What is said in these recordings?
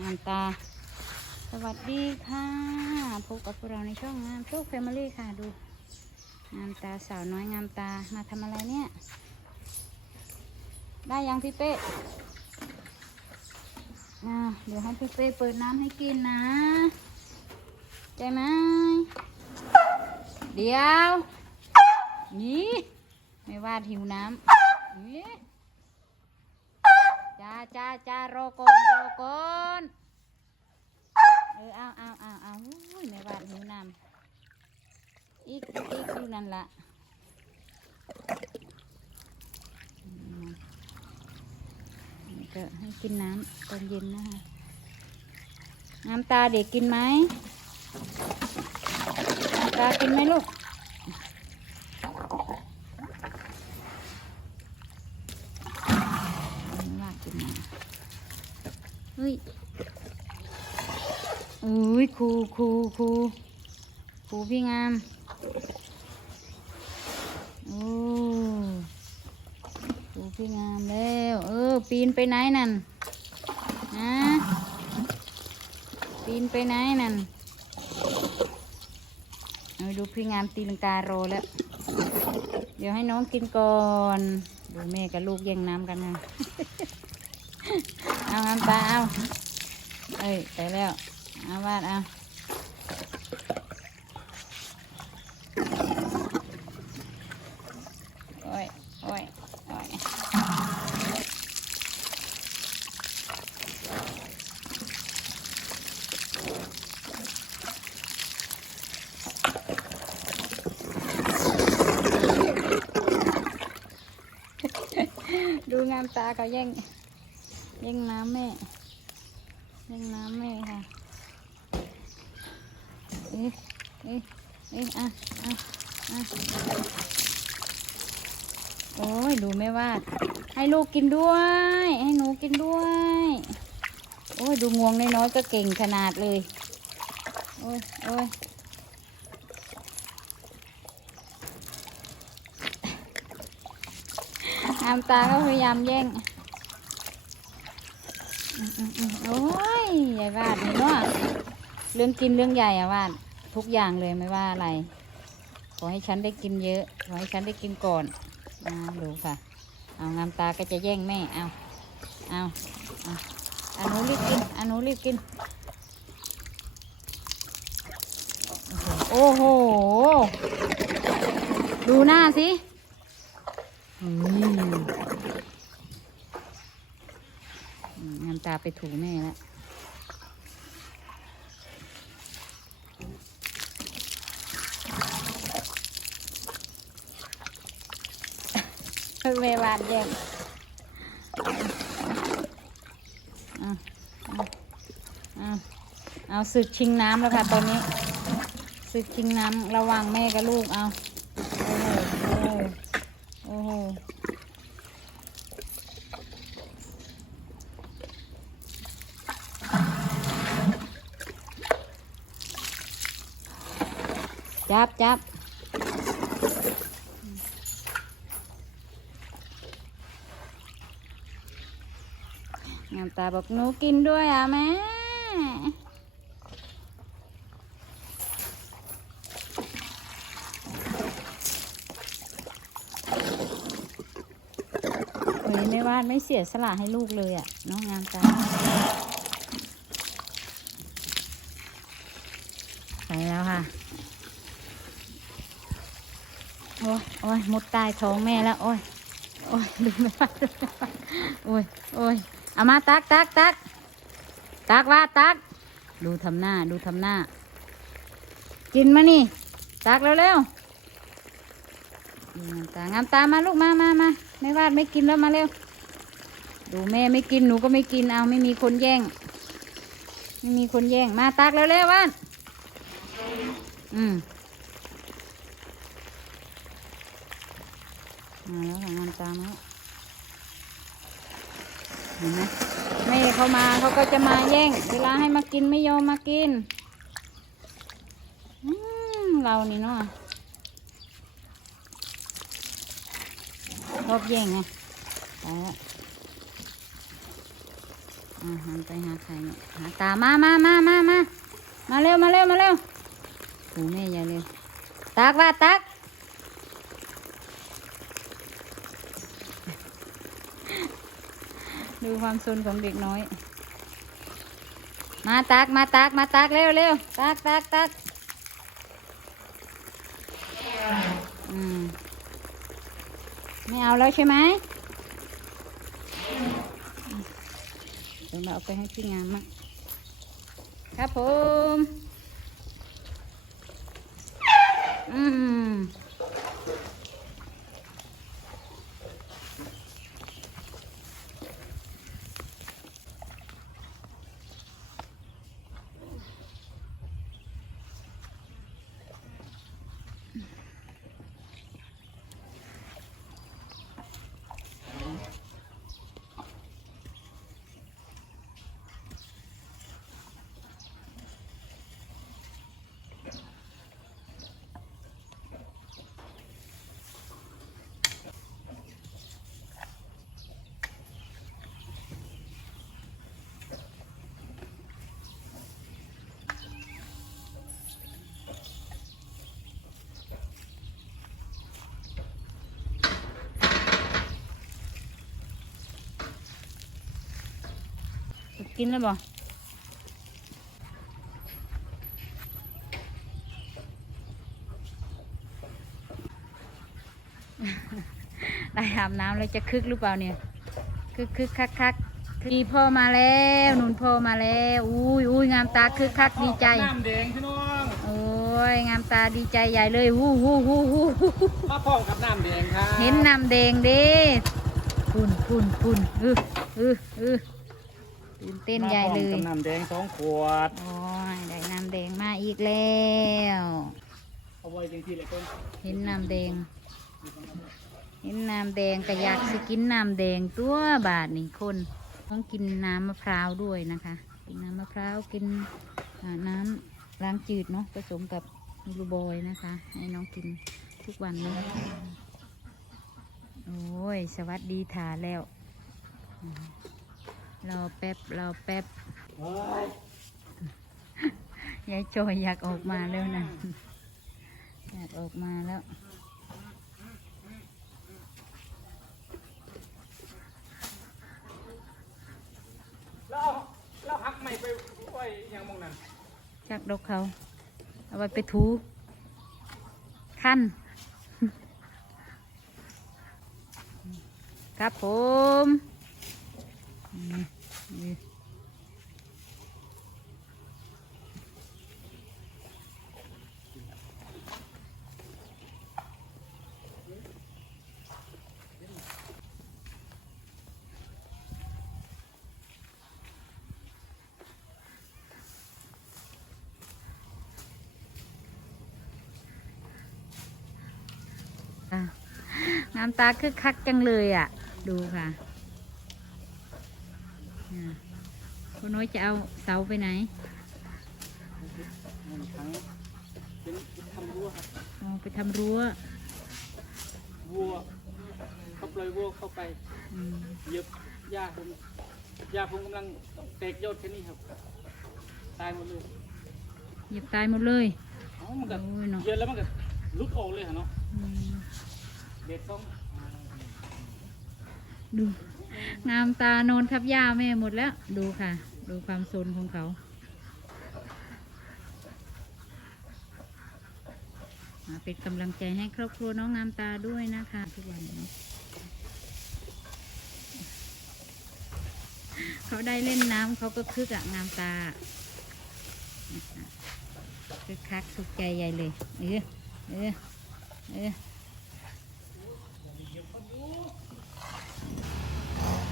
งามตา สวัสดีค่ะพบกับพวกเราในช่องงามโชคแฟมิลี่ค่ะดู งามตาสาวน้อยงามตามาทำอะไรเนี่ย ได้ยังพี่เป้อ่าเดี๋ยวให้พี่เป้เปิดน้ำให้กินนะ ใจไหมเดี๋ยว นี่ ไม่ว่าหิวน้ำนี่ จ้าจ้าจ้ารอก่อนรอก่อนเออเอาเอาเอาเอาอุ้ยไม่ว่าหิวน้ำอีกอีกอยู่นั่นละก็ให้กินน้ำตอนเย็นนะคะน้ำตาเด็กกินไหมน้ำตากินไหมลูก ลากขึ้นมาเฮ้ยอุ้ยครูครูครูครูพี่งามโอ้ครูพี่งามแล้วเออ ปีนไปไหนนั่นนะปีนไปไหนนั่นเอาดูพี่งามตีลังกาโรแล้ว เดี๋ยวให้น้องกินก่อน ดูแม่กับลูกแย่งน้ำกันนะ เอาน้ำตาเอาเอ้ยไปแล้ว เอาวาดเอาโอ้ยโอ้ยโอ้ยดูงามตาเขาแย่ง แย่งน้ำแม่แย่งน้ำแม่ค่ะเอ๊ะเอ๊ะเอ๊ะอะอะอะโอ้ยดูไม่วาดให้ลูกกินด้วย ให้หนูกินด้วย โอ้ยดูงวงน้อยๆก็เก่งขนาดเลย โอ้ยโอ้ยน้ำตาก็พยายามแย่ง โอ้ยใหญ่วาดนี่เนาะเรื่องกินเรื่องใหญ่อะวาดทุกอย่างเลยไม่ว่าอะไร ขอให้ฉันได้กินเยอะ ขอให้ฉันได้กินก่อนอ่าดูค่ะ เอางามตาก็จะแย่งแม่เอาเอาเอาอันหนูรีบกินอันหนูรีบกิน โอ้โห ดูหน้าสิอืม อืมน้ำตา ไปถูแม่แล้วแม่วานแย่เอาเอาเอาเอาศึกชิงน้ำแล้วค่ะตอนนี้ศึกชิงน้ำระหว่างแม่กับลูกเอา โอ้โห โอ้โห โอ้โห จั บจับงามตาบอกหนูกินด้วยอะแม่เฮ้ยไม่วาดไม่เสียสละให้ลูกเลยอะน้องงามตาไปแล้วค่ะ โอ้ยโอ้ยมุดใต้ท้องแม่แล้ว โอ้ยโอ้ยดูไม่ไหวดูไม่ไหวโอ้ยโอ้ยเอามาตักตักตักตักว่าตัก ดูทำหน้าดูทำหน้า กินมานี่ ตักเร็วๆงามตางามตามาลูกมามามาไม่วาดไม่กินแล้วมาเร็ว ดูแม่ไม่กินหนูก็ไม่กินเอาไม่มีคนแย่ง ไม่มีคนแย่งมาตักเร็วๆว่านอืม มาแล้วค่ะงานตามแล้วเห็นไหมแม่เขามาเขาก็จะมาแย่ง เวลาให้มากินไม่ยอมมากินอเรานี่เนาะชอบแย่งไงไปแล้วอ่าหันไปหาใครเนี่ยหาตามามามามามามาเร็วมาเร็วมาเร็วหูแม่อย่าเร็วตักว่าตัก ดูความซนของเด็กน้อย มาตักมาตักมาตักเร็วเร็วตักตักตักอืมไม่เอาแล้วใช่ไหมเดี๋ยวเราเอาไปให้พี่งามมาครับผม กินแล้วบ่ได้อาบน้ำแล้วจะคึกหรือเปล่าเนี่ยคึกคึกคักคักดีพ่อมาแล้วหนุนพ่อมาแล้วอุ้ยอุ้ยงามตาคึกคักดีใจน้ำแดงพี่น้องโอ้ยงามตาดีใจใหญ่เลยวู้วู้วู้วู้วู้มาพร้อมกับน้ำแดงครับเห็นน้ำแดงเด้ปุ่นปุ่นปุ่นอืออืออือ ตื่นเต้นใหญ่เลมายพร้อมกับน้ำแดงสองขวด โอ้ย ได้น้ำแดงมาอีกแล้ว เอาไว้จังที่เลยต้นเห็นน้ำแดง เห็นน้ำแดงก็อยากสิกินน้ำแดงตัวบาทนี่คน ต้องกินน้ำมะพร้าวด้วยนะคะ กินน้ำมะพร้าวกินอ่าน้ำล้างจืดเนาะผสมกับมิลูบอยนะคะ ให้น้องกินทุกวันเนาะโอ้ย สวัสดีถาแล้วอืม รอแป๊บรอแป๊บเฮ้ยยายจอยอยากออกมาแล้วนะอยากออกมาแล้วแล้วเอาแล้วหักใหม่ไปไว้ยังมองนั้นจักดอกเขาเอาไปไปถูขั้นครับผมอืม นี่น้ำตาคึกคักจังเลยอะ ดูค่ะ คุณน้อยจะเอาเสาไปไหนมันทั้งเป็นทำวัวครับอ๋อไปทำรั้ววัวเขาปล่อยวัวเข้าไปอืมเหยียบหญ้าผมหญ้าผมกำลังแตกยอดแค่นี้ครับ ตายหมดเลยเหยียบตายหมดเลยเอ้ามันก็โอ้ยเนาะเหยียบแล้วมันก็หลุดออกเลยฮะเนาะอืมเด็ดต้องดู งามตานนทับยาแม่หมดแล้ว ดูค่ะ ดูความโซนของเขาเป็นกำลังใจให้ครอบครัวน้องงามตาด้วยนะคะ ทุกวันนี้เขาได้เล่นน้ำเขาก็คึกอะงามตาคึกคักสุขใจใหญ่เลย เออเออเออ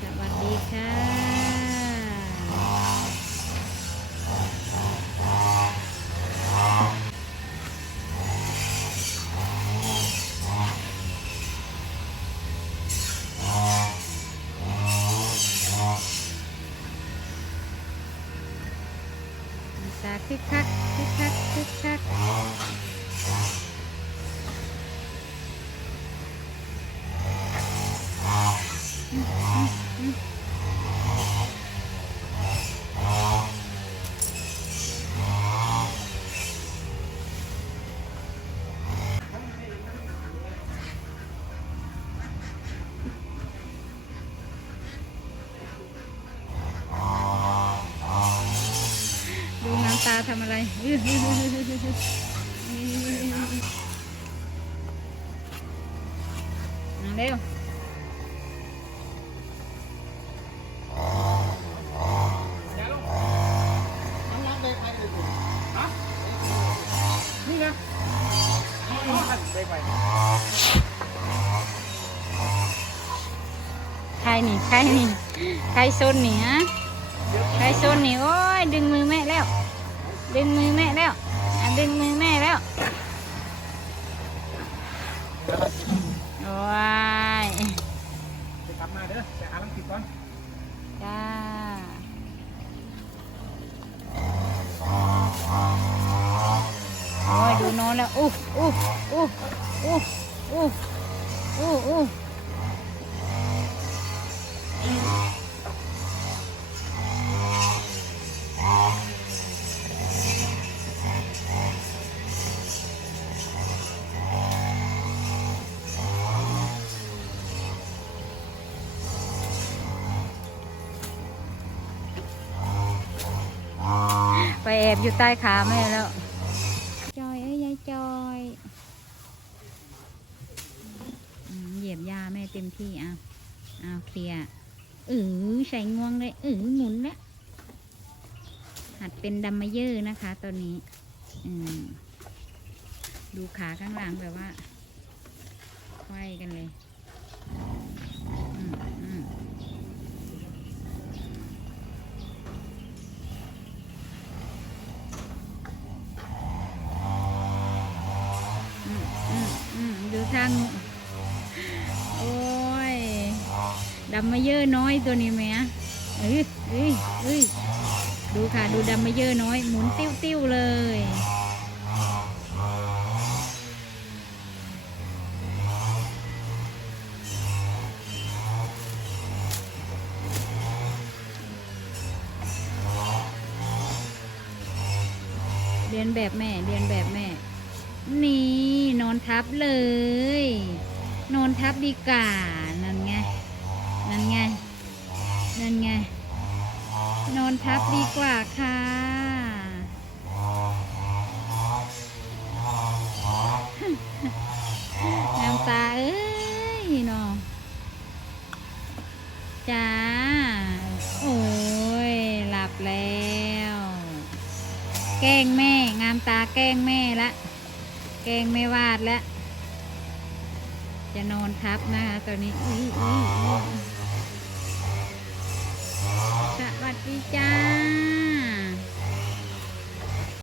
สวัสดี ค่ะ อะไรมาเร็วอย่าลงน้ำน้ำเบรกไปเลยคุณฮะนี่นะอ๋อหันไปไปใครนี่ใครนี่ใครซนนี่ฮะใครซนนี่โอ้ยดึงมือ ดึงมือแม่แล้วดึงมือแม่แล้ว อบอยู่ใต้ขาแม่แล้ว จอยเอ้ยยายจอยเหยียบยาแม่เต็มที่อะเอาเคลียร์อือใส่งวงเลยอือหมุนแล้วหัดเป็นดัมเมเยอร์นะคะตอนนี้ อืมดูขาข้างหลังแบบว่าไขว้กันเลย อืมอืม อืมอืม อืมดูทาง โอ้ยดำมาเยอะน้อยตัวนี้ไหมอะเอ้ยเอ้ยเอ้ยดูค่ะ ดูดำมาเยอะน้อย หมุนติ้วติ้วๆเลยเรียนแบบแม่ เรียนแบบแม่ นี่นอนทับเลย นอนทับดีกว่านั่นไง นั่นไง นั่นไง นอนทับดีกว่าค่ะ น้ำตาเอ้ยนาะจ้า โอ้ย หลับแล้ว แกล้งแม่ งามตาแกล้งแม่ละ แกงไม่วาดแล้ว จะนอนทับนะคะตอนนี้สวัสดีจ้า